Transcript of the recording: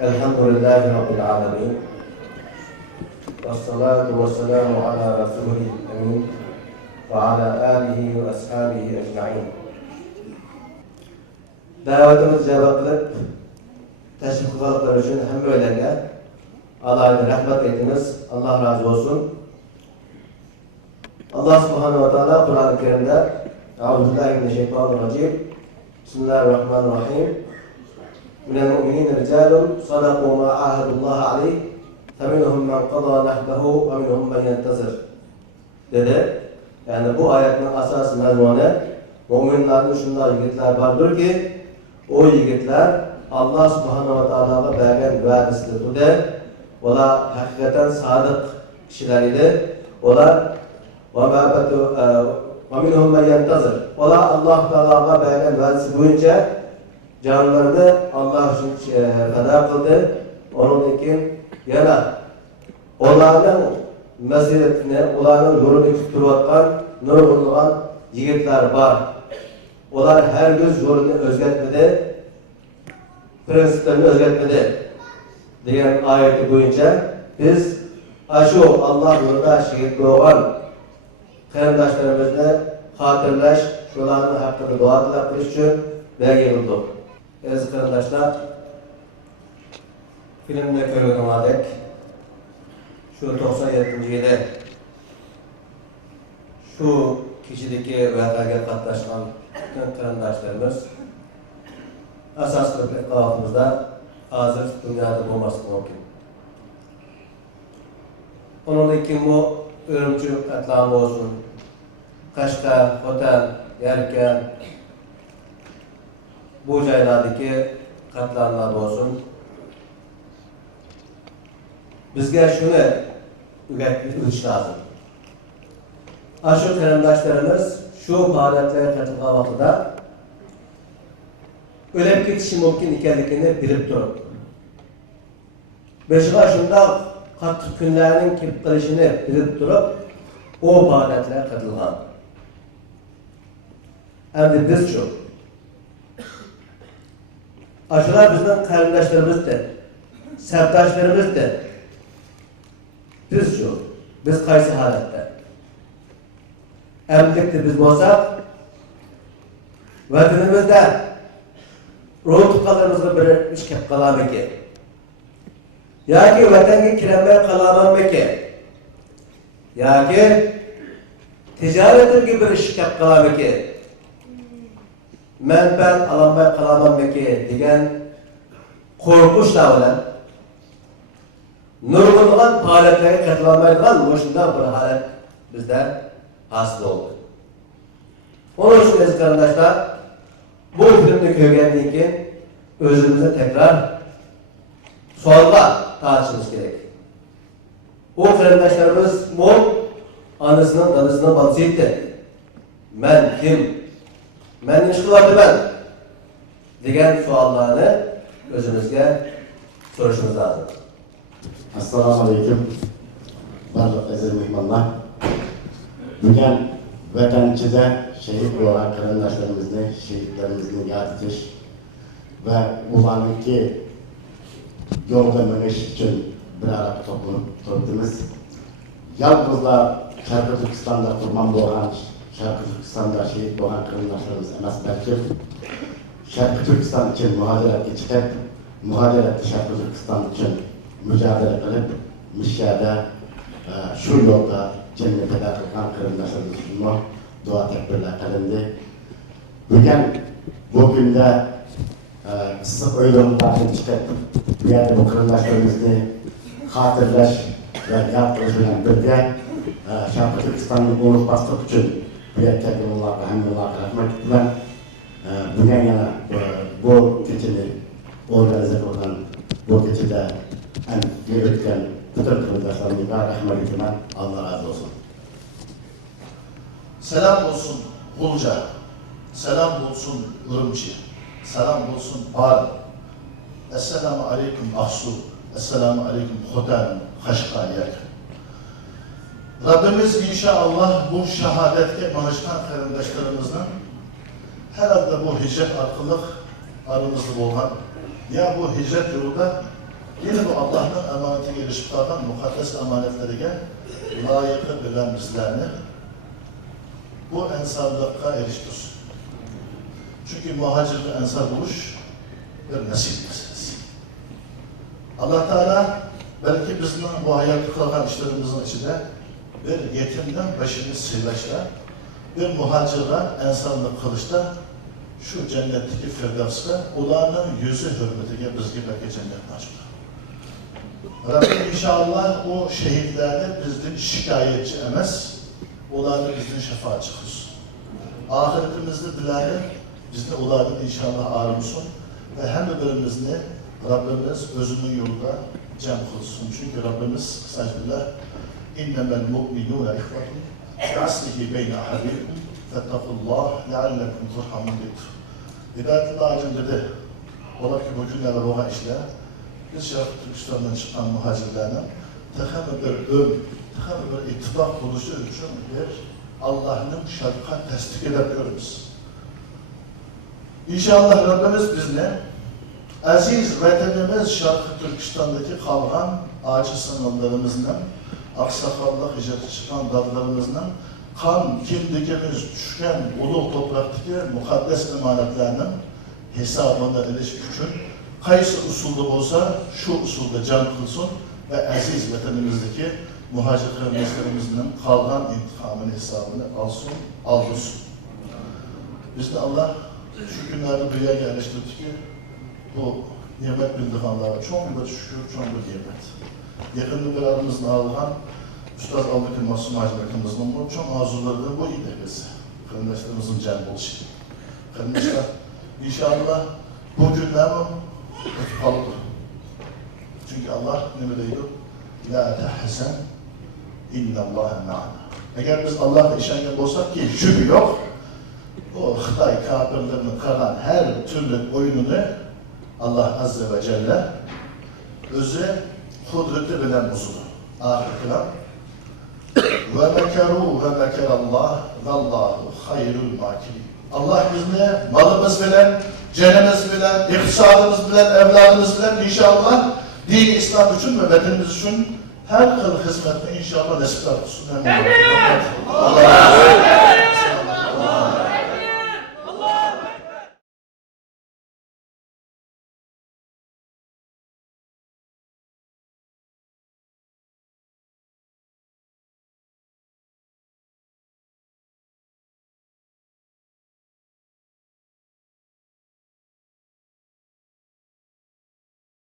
Elhamdülillahi Rabbil alemin. Vessalatu vesselamu ala Resulih emin ve ala alihi ve ashabihi ecma'in. Davetimiz cevap kılıp teşrif kılıkları için hem böylece Allah'a rahmet ediniz. Allah razı olsun. Allah subhanahu ve teala Kur'an-ı Kerim'de Euzubillahimineşşeytanirracim Bismillahirrahmanirrahim. Minel mu'minine ricalun sadaku ma ahadullahi aleyh feminhum men qada nahbehu ve minhum men yentazir dedi. Yani bu ayetin asas mezmunu müminlerin şunlar yigitler vardır ki o yigitler Allah subhanahu ve teala'ya vergen vədisini tutdu. Olar hakikaten sadık kişiler idi. Olar وَمِنْهُمْ مَنْ يَنْتَظِرْ Olar Allah Teala'ya vergen vədisi boyunca canlarını Allah için feda kıldı. Onun için yana onların meziretini, onların yolunu tutuvatkan, nurgulluğun yigitler var. Olar her göz yolunu özgetmedi, prensiplerini özgetmedi diyen ayeti boyunca biz aşu Allah yolunda şehit doğan karindaşlarımızla hatırlaş, şuların hakkında dua dilek için belge yıldık. Aziz karindaşlar, filmde görüldüğündek şu 97. yılda şu kişideki vakaya katlaşan bütün karindaşlarımız asaslı bir hayatımızda hazır dünyada bulması mümkün. Onun için bu Ürümçü katliamı olsun, Kaşka, Hotel, Yerken, bu caylardaki katliamlar olsun. Bizge şunu üretmiş lazım. Aşık karindaşlarımız şu faaliyetlere katılma vaxtıda ölüp ketişi mümkün ikenlikini bilip durun. Beşiğe şunda katlı günlerinin kip kılışını bilip durup o faaliyetlere katılgan. Hem de biz şu. Aşılar bizden karindaşlarımızdır, sevdaşlarımızdır. Biz şu. Biz kaysi halette. Emlikte biz olsak vatanımızda ruh tutkalarımızda bir iş kep kalamı ki. Ya ki vatanga kiremeye kalamam ki. Ya ki ticaretin gibi bir iş kep kalamı ki. Ben alamaya kalamam ki diyen korkuşla olan nurgulluğun faaliyetlere katılamaydıran boşunda bir halet bizden hasıl oldu. Onun için aziz arkadaşlar, bu filmde kökendiği ki özümüze tekrar sorga tartışmamız gerek. O kardeşlerimiz bu anısının dadısının balısıydı. Ben kim? Ben ne vardı ben? Diyen suallarını özümüzge soruşumuz lazım. Assalamu alaikum. Barlık aziz mehmanlar. Bugün vatançıda şehit olan karindaşlarımızı, şehitlerimizin yad etiş ve ulanınki yolda meneş için bir arada topladığımız yalnızla Şarkı Türkistan'da kurban doğan, Şarkı Türkistan'da şehit doğan karindaşlarımız emas belki Şarkı Türkistan için muhacerete çıkıp muhacerete Şarkı Türkistan için mücadele kılıp Mişya'da şu yolda cennete kılgan karindaşlarımız için dua tekbirler kılındı. Bu günde sık oyunlardan çıkıp bir yerde bu karindaşlarımızı hatırlaş ve yaptırışıyla birlikte Şarkı Türkistan'ın unutmaslık için bir yerde onlarla hem onlarla rahmet ettiler. Bugün yana bu geçini organize olan bu geçide en yürütken bütün karindaşlarımıza rahmet ettiler. Allah razı olsun. Selam olsun Hulca, selam olsun Ürümçi, selam olsun Bal. Esselamu aleyküm Ahsu, esselamu aleyküm Hotel, Kaşka Yerken. Rabbimiz inşallah bu şehadetke bağışkan karindaşlarımızdan herhalde bu hicret arkalık aramızda olan ya bu hicret yolunda Yine bu Allah'ın emanetiga erishib qolgan muqaddas amanetleriga loyiqi bilan bizlarni bu ensarlıkka eriştirsin. Çünkü muhacir ve ensar buluş bir nasip meselesi. Allah Teala belki bizim bu hayatta kalan işlerimizin içinde bir yetimden başını sıylaşla, bir muhacirden ensarlık kılışta şu cennetteki firdevs'te ulanın yüzü hürmetine bizge belki cennet açılır. Rabbim inşallah o şehitlerle bizden şikayetçi emez, ulanı bizden şefaatçi kılsın. Ahiretimizde dilerim, bizde ulanın inşallah ağrımsın ve hem birimizni Rabbimiz özünün yolunda cem kılsın. Çünkü Rabbimiz secdeler innemel mu'minûne ihvatun aslihi beyne ahadikum fettakullah leallekum turhamun deyip. Hidayetullah Hacım dedi, ola ki bu günlerde bu işler biz Şarkı Türkistan'dan çıkan muhacirlerden tekrar bir ittifak buluşu için bir Allah'ın şarkı tasdik edebiliyoruz. İnşallah Rabbimiz bizle aziz vatanımız Şarkı Türkistan'daki kalan acı sınırlarımızdan, aksakallık icatı çıkan dallarımızdan kan kimlikimiz düşken ulu topraktaki mukaddes emanetlerinin hesabına erişmek için kaysı usulda olsa şu usulda can kılsın ve aziz vatanımızdaki muhacir kardeşlerimizin kalan intikamın hesabını aldırsın. Biz de Allah şu günlerde dünya yerleştirdik ki bu nimet bildiğinlere çok bir şükür, çok bir nimet. Yakında bir aramızın ağırlıhan Üstad Aldaki Masum Hacı'nın bu çok arzuları bu idi bize. Kardeşlerimizin can oluşu. Kardeşler inşallah bu günler kalıdır. Çünkü Allah ne diyor? La tehsen innallâhe ma'ana. Eğer biz Allah'la işengen olsak ki şüphe yok, o Xitay kafirlerinin kalan her türlü oyununu Allah Azze ve Celle özü kudreti bilen bozulur. Ahir kılan ve mekerû ve mekerallah vallahu hayrul makirin. Allah bizne malımız bilen, cenemiz bilen, iktisadımız bilen, evladımız bilen inşallah din-i İslam için ve vatanımız için her kıl hizmetini inşallah nasip olsun. Allah razı olsun.